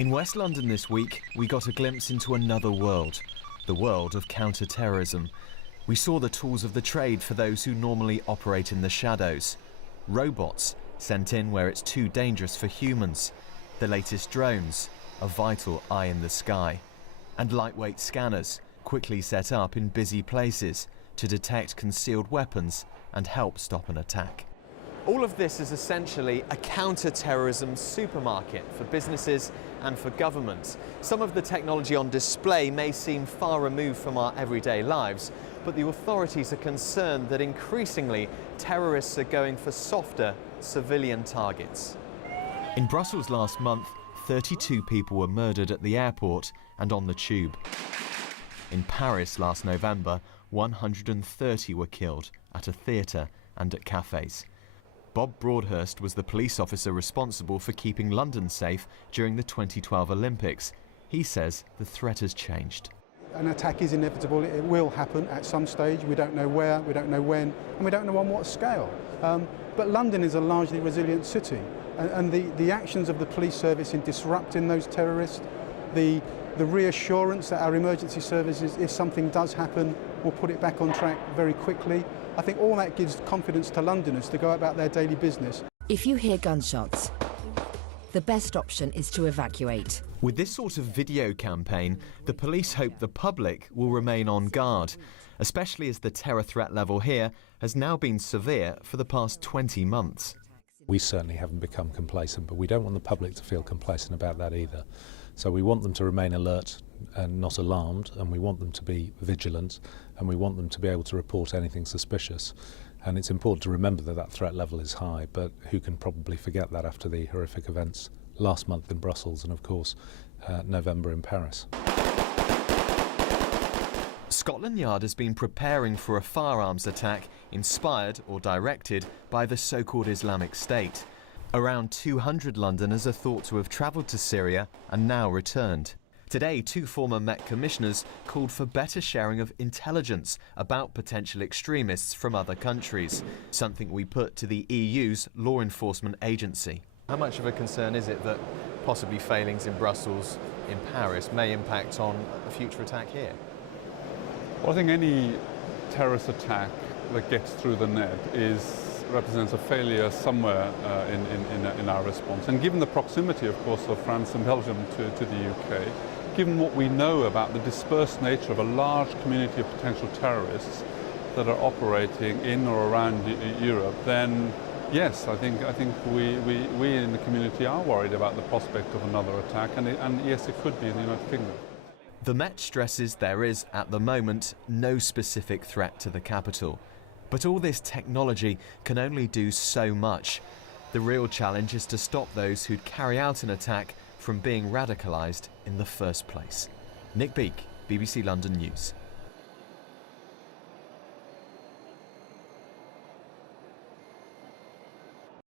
In West London this week, we got a glimpse into another world, the world of counter-terrorism. We saw the tools of the trade for those who normally operate in the shadows. Robots, sent in where it's too dangerous for humans. The latest drones, a vital eye in the sky. And lightweight scanners, quickly set up in busy places to detect concealed weapons and help stop an attack. All of this is essentially a counter-terrorism supermarket for businesses and for governments. Some of the technology on display may seem far removed from our everyday lives, but the authorities are concerned that increasingly terrorists are going for softer civilian targets. In Brussels last month, 32 people were murdered at the airport and on the tube. In Paris last November, 130 were killed at a theatre and at cafes. Bob Broadhurst was the police officer responsible for keeping London safe during the 2012 Olympics. He says the threat has changed. An attack is inevitable. It will happen at some stage. We don't know where, we don't know when, and we don't know on what scale. But London is a largely resilient city, and the actions of the police service in disrupting those terrorists, the reassurance that our emergency services, if something does happen, will put it back on track very quickly. I think all that gives confidence to Londoners to go about their daily business. If you hear gunshots, the best option is to evacuate. With this sort of video campaign, the police hope the public will remain on guard, especially as the terror threat level here has now been severe for the past 20 months. We certainly haven't become complacent, but we don't want the public to feel complacent about that either. So we want them to remain alert and not alarmed, and we want them to be vigilant, and we want them to be able to report anything suspicious. And it's important to remember that that threat level is high, but who can probably forget that after the horrific events last month in Brussels and, of course, November in Paris. Scotland Yard has been preparing for a firearms attack inspired or directed by the so-called Islamic State. Around 200 Londoners are thought to have travelled to Syria and now returned. Today, two former Met commissioners called for better sharing of intelligence about potential extremists from other countries, something we put to the EU's law enforcement agency. How much of a concern is it that possibly failings in Brussels, in Paris, may impact on a future attack here? Well, I think any terrorist attack that gets through the net represents a failure somewhere in our response. And given the proximity, of course, of France and Belgium to the UK, given what we know about the dispersed nature of a large community of potential terrorists that are operating in or around Europe, then yes, I think we in the community are worried about the prospect of another attack, and yes, it could be in the United Kingdom. The Met stresses there is, at the moment, no specific threat to the capital. But all this technology can only do so much. The real challenge is to stop those who'd carry out an attack from being radicalised in the first place. Beake, BBC London News.